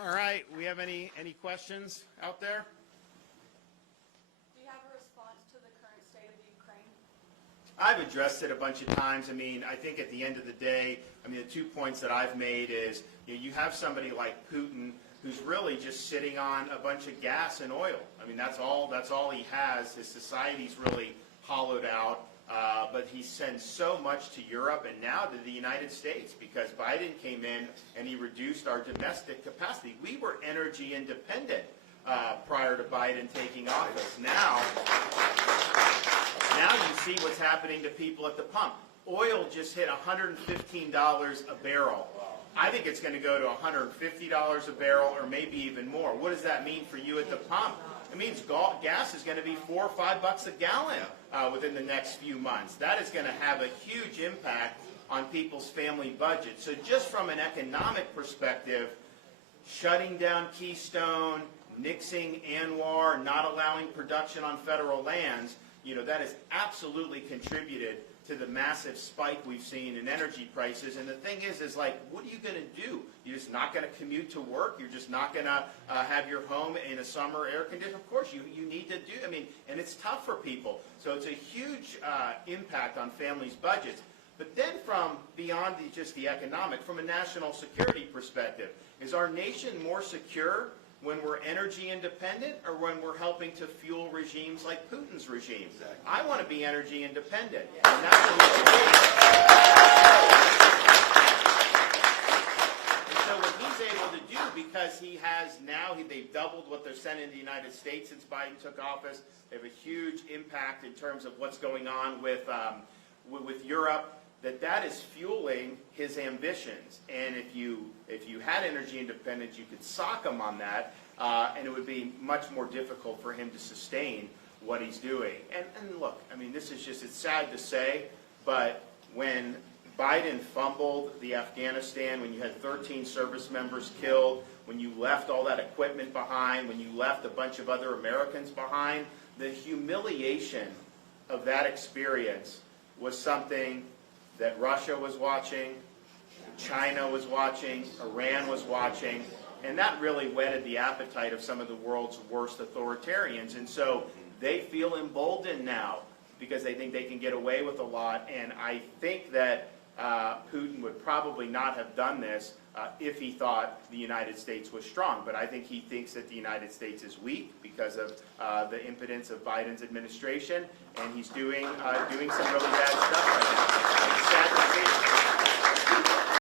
All right, we have any questions out there? Do you have a response to the current state of Ukraine? I've addressed it a bunch of times. I mean, I think at the end of the day, I mean, the 2 points that I've made is, you have somebody like Putin who's really just sitting on a bunch of gas and oil. I mean, that's all he has. His society's really hollowed out. But he sends so much to Europe and now to the United States because Biden came in and he reduced our domestic capacity. We were energy independent prior to Biden taking office. Now you see what's happening to people at the pump. Oil just hit $115 a barrel. I think it's going to go to $150 a barrel or maybe even more. What does that mean for you at the pump? It means gas is going to be $4 or $5 a gallon within the next few months. That is going to have a huge impact on people's family budgets. So just from an economic perspective, shutting down Keystone, nixing Anwar, not allowing production on federal lands, that has absolutely contributed to the massive spike we've seen in energy prices. And the thing is like, what are you going to do? You're just not going to commute to work? You're just not going to have your home in a summer air condition? Of course, you need to do, and it's tough for people. So it's a huge impact on families' budgets. But then from beyond just the economic, from a national security perspective, is our nation more secure when we're energy independent or when we're helping to fuel regimes like Putin's regime? Exactly. I want to be energy independent. Yeah. And that's what he's doing. And so what he's able to do, because he has now, they've doubled what they're sending to the United States since Biden took office. They have a huge impact in terms of what's going on with Europe. That is fueling his ambitions, and if you had energy independence, you could sock him on that, and it would be much more difficult for him to sustain what he's doing. And look, this is just, it's sad to say, but when Biden fumbled the Afghanistan, when you had 13 service members killed, when you left all that equipment behind, when you left a bunch of other Americans behind, the humiliation of that experience was something that Russia was watching, China was watching, Iran was watching, and that really whetted the appetite of some of the world's worst authoritarians. And so they feel emboldened now because they think they can get away with a lot. And I think that Putin would probably not have done this if he thought the United States was strong. But I think he thinks that the United States is weak because of the impotence of Biden's administration, and he's doing some really bad stuff right now. It's sad to see.